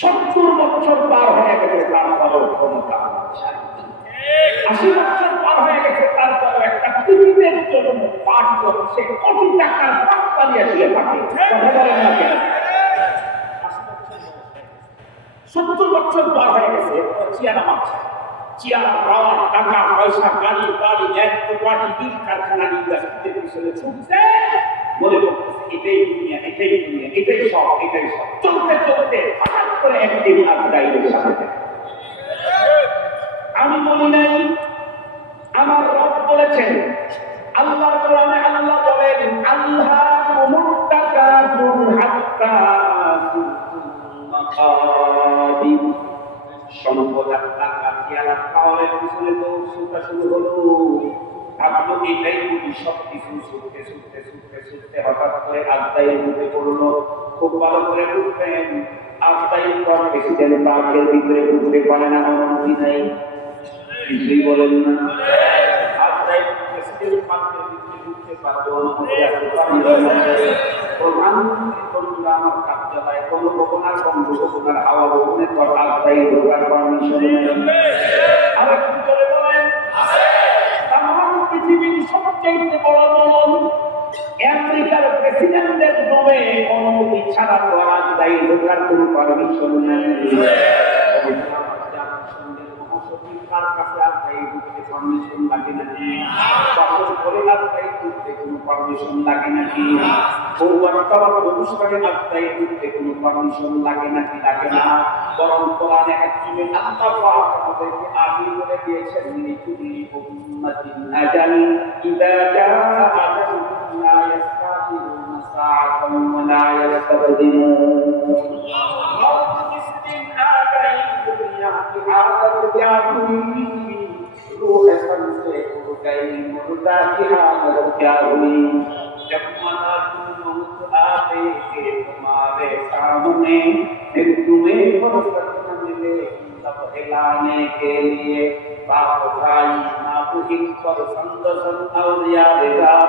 70 বছর পার হয়ে গেছে, তারপরেও ক্ষমতা 80 বছর পার হয়ে গেছে, তারপরে একটা টিকিটের জন্য পাঠ করছে, কোটি টাকার পাত্তা নিয়ে আসলে থাকে। কথা বলেন না কেন? 70 বছর পার হয়ে গেছে, চেয়ারা মারছে, চেয়ারা পাওয়ার টাকা পয়সা, গাড়ি বাড়ি, এক কোটি বিল কারখানা ইন্ডাস্ট্রিতে পিছনে ছুটছে, বলে করতেছে এটাই দুনিয়া, এটাই দুনিয়া, এটাই সব, এটাই সব। চলতে চলতে হঠাৎ করে একদিন আজরাইলের সাথে আমি বলি নাই, আমার রব বলেছেন, আল্লাহর কোরআনে আল্লাহ বলেন, আল্লাহ মুত্তাকাতুন হাত্তা মাকাবির, সম্পদ আর টাকা চেয়ারা পাওয়ারের পিছনে তো ছুটা শুরু হলো। ভাবলো এটাই বুঝি সবকিছু, ছুটতে ছুটতে ছুটতে ছুটতে হঠাৎ করে আজরাইল ঢুকে পড়লো। খুব ভালো করে বুঝবেন, আজরাইল তো প্রেসিডেন্ট পার্কের ভিতরে ঢুকতে পারে না, অনুমতি নাই। কিছুই বলেন না। আজরাইল প্রেসিডেন্ট পার্কের ভিতরে ঢুকতে পারবে, অনুমতি আছে? প্রধানমন্ত্রী করছিল আমার কার্যালয়, কোন ভবনার বন্ধ ভবনার হাওয়া ভবনের পর আজরাইল ঢোকার পারমিশন নেই। আর একটু করে বলেন, তামাম পৃথিবীর সবচেয়ে বড় দল আমেরিকার প্রেসিডেন্টের নামে অনুমতি ছাড়া তো আজরাইল ঢোকার কোনো পারমিশন নেই। তার কাছে আজরাইল ঢুকতে পারমিশন লাগে নাকি? বাসর করে আজরাইল ঢুকতে কোনো পারমিশন লাগে নাকি? বউবাচ্চার অনুষ্ঠানে আজরাইল ঢুকতে কোনো পারমিশন লাগে নাকি? লাগে না। বরং কোরআনে হাকিমে আল্লাহ পাক আমাদেরকে আগে বলে দিয়েছেন, লিকুল্লি উম্মাতিন আজাল ইযা জাআ আজালুহুম লা ইস্তাখিরুনা সাআতান ওয়া লা ইস্তাকদিমুন। रूह से उड़ गई मुर्दा की हालत क्या हुई, जब मौत आवे तुम्हारे सामने, फिर तुम्हें फुर्सत न मिले तब हिलाने के लिए। बाप भाई नाबुहिन पर संदसन और यादगार,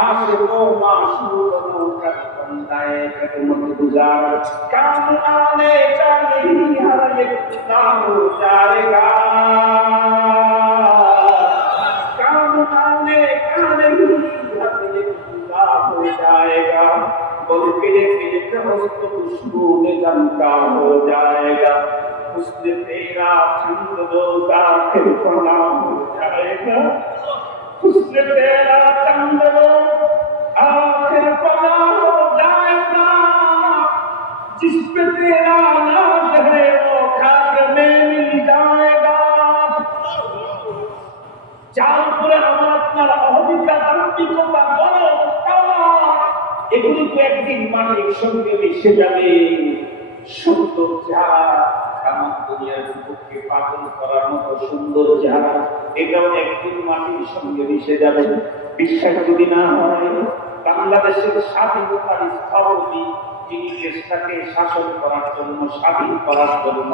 आशिकों माशूकों का बंदाए खिदमत गुजार, काम आने का नहीं हर एक काम हो जाएगा, काम आने का नहीं हर एक काम हो जाएगा, बल्कि फिर हस्त खुशबू में गम का हो जाएगा, उसने तेरा छंद दो दाखिल फना हो जाएगा, उसने तेरा छंद दो आखिर फना हो जाएगा, जिस पे तेरा नाज है वो खाक में मिल जाएगा। যার উপরে আমার আপনার অহমিকা দাম্ভিকতা গরব এগুলি তো একদিন মাটির সঙ্গে মিশে যাবে। সুন্দর চেহারা, আমার দুনিয়ার বুকে পাগল করার মতো সুন্দর চেহারা, এটাও একদিন মাটির সঙ্গে মিশে যাবে। বিশ্বাস যদি না হয়, বাংলাদেশের স্বাধীনতার স্থপতি যিনি দেশটাকে শাসন করার জন্য, স্বাধীন করার জন্য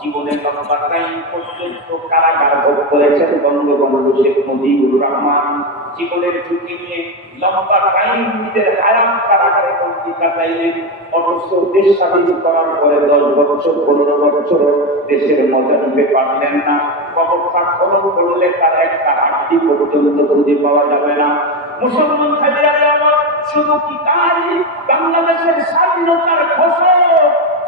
জীবনের লম্বা টাইম পর্যন্ত কারাগার ভোগ করেছেন বঙ্গবন্ধু শেখ মুজিবুর রহমান। জীবনের ঝুঁকি নিয়ে লম্বা টাইম নিজের হায়াত কারাগারে বন্দী কাটাইলেন, অথচ দেশ স্বাধীন করার পরে 10 বছর 15 বছর দেশের মজা নিতে পারলেন না। কবরটা খনন করলে তার একটা হাড্ডি পর্যন্ত খুঁজে পাওয়া যাবে না। মুসলমান ভাইরা আমার, শুধু কি তাই, বাংলাদেশের স্বাধীনতার ঘোষক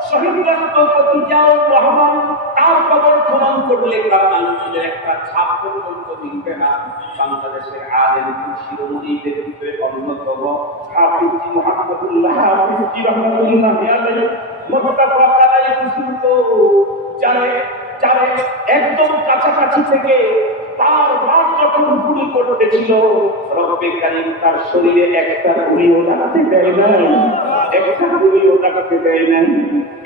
শহীদ রাষ্ট্রপতি জিয়াউর রহমান, তার কবর খনন করলে তার মানুষের একটা ছাপ পর্যন্ত মিলবে না। বাংলাদেশের আলেম শিরোমণিদের ভিতরে অন্যতম হাফিজ মুহাম্মদুল্লাহ হাফিজ রহমাতুল্লাহ আলাইহি মুস্তাফা কালাই কুসুতো যারে একদম কাছাকাছি থেকে বারবার যখন গুলি করতেছিল, রব্বে কারীম তার শরীরে একটা গুলিও লাগাতে দেয় না, একটা গুলিও লাগাতে দেয় না।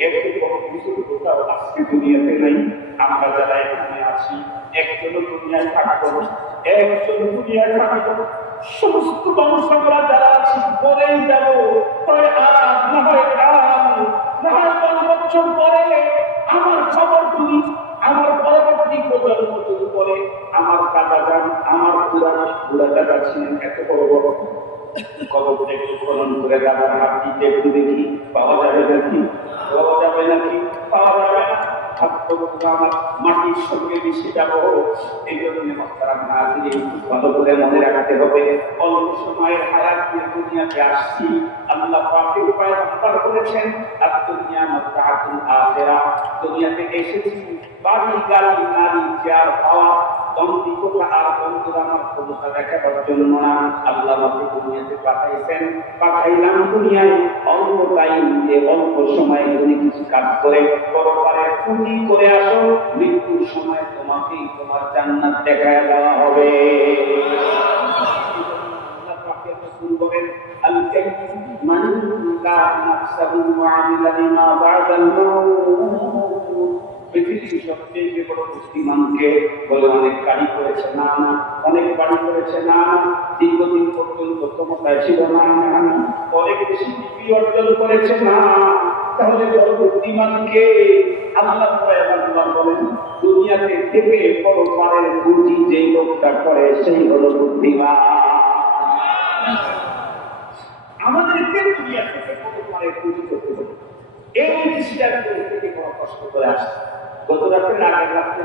একটু কোনো কিছু কোথাও আজকে দুনিয়াতে নাই। আমরা যারা এখানে আছি, একজন দুনিয়ায় থাকবো, একজন দুনিয়ায় থাকবো, সমস্ত বংশরা যারা আছি বলেই যাবো, হয় আজ না হয় কাল, না হয় 5 বছর পরে আমার খবর তুলি, আমার পরবর্তী পরবর্তী প্রজন্ম যদি বলে আমার দাদা যান, আমার বুড়া দাদা ছিলেন এত বড় বড়, কবর থেকে খনন করে দাদার হাত দিতে একটু দেখি, পাওয়া যাবে নাকি? পাওয়া যাবে নাকি? পাওয়া যাবে না। আমার মাটির সঙ্গে মিশে যাব। এই জন্য ভালো করে মনে রাখতে হবে, অল্প সময়ের হায়াত নিয়ে দুনিয়াতে আসছি। আল্লাহ পাকের পয়গম্বর বলেছেন, আদ-দুনিয়া মাতাআতুল আখিরা, দুনিয়াতে এসেছি বাড়ি গাড়ি নারী চেয়ার পাওয়া দম্ভিকতা আর বন্ধুরা আমার ক্ষমতা দেখাবার জন্য না। আল্লাহ আমাকে দুনিয়াতে পাঠাইলাম দুনিয়ায় অল্প টাইম দিয়ে অল্প সময়ে তুমি কিছু কাজ করে পরকালে পুঁজি করে আসো, মৃত্যুর সময় তোমাকেই তোমার জান্নাত দেখায় দেওয়া হবে। পৃথিবীর সবচেয়ে বড় বুদ্ধিমানকে বলে অনেক গাড়ি করেছে না, অনেক বাড়ি করেছে না, দীর্ঘদিন পর্যন্ত ক্ষমতায় ছিল না, অনেক বেশি ডিগ্রি অর্জন করেছে না, তাহলে বড় বুদ্ধিমানকে আল্লাহ বলেন দুনিয়াতে থেকে পরপারের পুঁজি যেই লোকটা করে সেই হলো বুদ্ধিমান। আমাদেরকে দুনিয়া থেকে পরপারের পুঁজি করতে হবে, এই জিনিসটা থেকে বড় কষ্ট করে আসে। গত রাতের আগের রাত্রে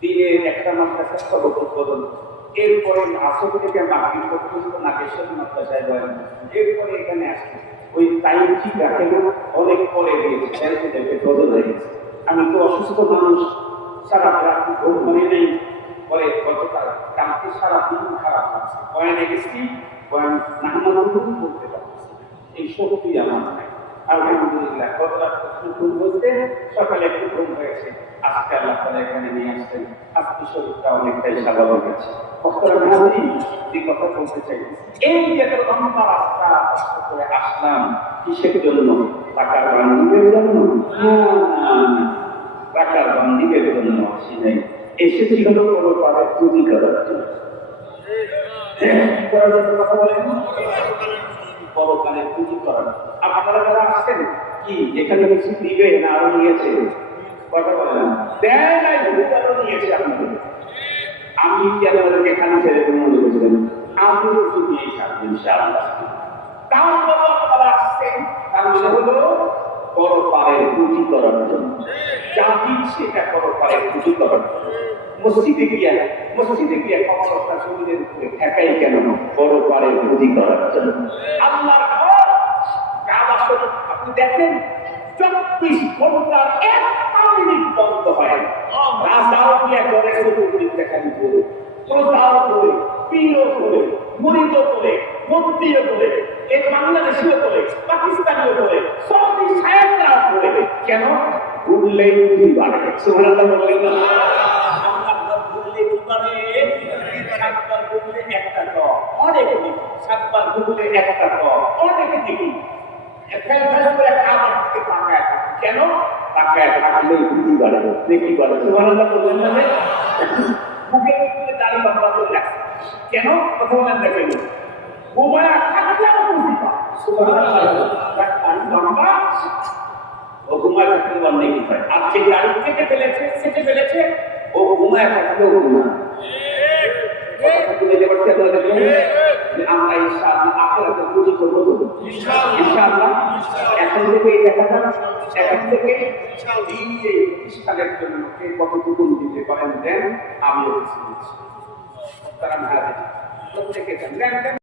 দিনের একটা মাদ্রাসা খবর উদ্বোধন, এরপরে আসর থেকে মাগরিব পর্যন্ত নাগেশ্বর মাদ্রাসায় বলেন, এরপরে এখানে আসছে ওই টাইম ঠিক রাখে না, অনেক পরে গিয়েছে বদল হয়ে গেছে। আমি তো অসুস্থ মানুষ, সারা রাত ঘুম হয় নেই, পরে গতকাল কালকে সারা দিন খারাপ আছে, বয়ানে গেছি বয়ান না করতে পারছি, এই শক্তি আমার নাই। আলহামদুলিল্লাহ গত রাত ঘুম বলতে সকালে একটু ঘুম হয়েছে, আজকে আল্লাহ তাআলা এখানে নিয়ে আসছেন, আজকে শরীরটা অনেকটাই স্বাভাবিক আছে। যে কথা বলতে চাই, এই যে লম্বা রাস্তা কষ্ট করে আসলাম কিসের জন্য? টাকার বান্ডিলের জন্য? টাকার বান্ডিলের জন্য আসি নাই, এসেছি হলো কোনো পাবে পুঁজি করার জন্য। কথা বলেন পরকালে পুঁজি করার। আপনারা যারা আসছেন কি এখানে কিছু দিবে না আরো নিয়েছে? কথা বলেন দেয় নাই, আরো নিয়েছে আপনাদের। আমি কি আপনাদেরকে এখানে ছেড়ে দেবো মনে করছিলেন? আমি কিছু নিয়ে থাকবো ইনশাআল্লাহ। তাও আপনারা আসছেন তার মানে হলো পরপারের পুঁজি করার জন্য, যা দিচ্ছে এটা পরপারের পুঁজি করার জন্য। মসজিদে গিয়া কমলতা শরীরের উপরে ঠেকাই কেন? পরপারের পুঁজি করার জন্য। আল্লাহর ঘর কাবা শরীফ আপনি দেখেন 24 ঘন্টার একটা মিনিট বন্ধ হয় না। রাজাও গিয়া ঘরে চতুর্দিক দেখানি করে, প্রজাও করে, পীরও করে, মুরিদও করে, মন্ত্রীও করে, এই বাংলাদেশিও করে, পাকিস্তানিও করে, সৌদি সাহেবরাও করে। কেন? ঘুরলেই পুঁজি বাড়ে। সুবহানাল্লাহ বললেন না? সাতবার ঘুরলে একটা কম, অনেক নেকি। সাতবার ঘুরলে একটা কম, অনেক নেকি। কেন? তাকায় থাকলেই পুঁজি বাড়ে, নেকি বাড়ে। সুবহানাল্লাহ বললেন না? মুখের ভিতরে দাড়ি লম্বা করে রাখছে কেন? কথা বলেন না কেন? ঘুমায়া থাকলেও পুঁজি পায়। দাড়ি লম্বা ও ঘুমায় থাকলেও অনেক হয়। আর যে দাড়ি কেটে ফেলেছে ও ঘুমায় থাকলেও ঘুমায়। আমরা ইনশাআল্লাহ আখিরাতে পুঁজি করবো তো ইনশাআল্লাহ। এখন থেকে দেখা যাক, এখন থেকে এই প্রতিষ্ঠানের জন্য কে কতটুকু দিতে পারেন দেন, আমিও কিছু দিচ্ছি। তারা প্রত্যেকে